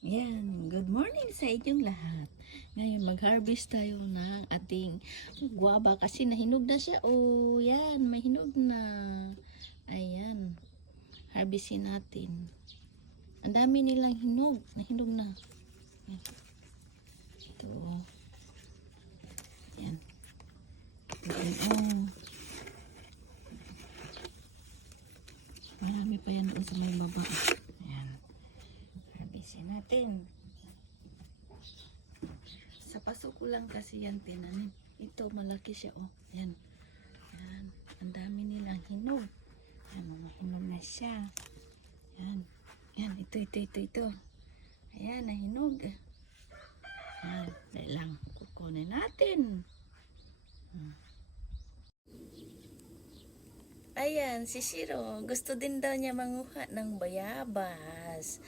Yan, good morning sa inyong lahat. Ngayon mag-harvest tayo ng ating guava kasi nahinog na siya. Oh, yan, mahinog na. Ayan, harvestin natin. Ang dami nilang nahinog na. Yan. Ito. Yan. Oh. Marami pa yan doon sa may baba. Ayan. Harvestin natin. Sa paso ko lang kasi yan tinanim. Ito, malaki siya, oh. Yan. Yan. Ang dami nilang hinog. Yan, mga hinog na siya. Yan. Yan, ito. Ayan, nahinog. Yan, dahil lang. Kukunin natin. Ayan, si Shiro. Gusto din daw niya manguha ng bayabas.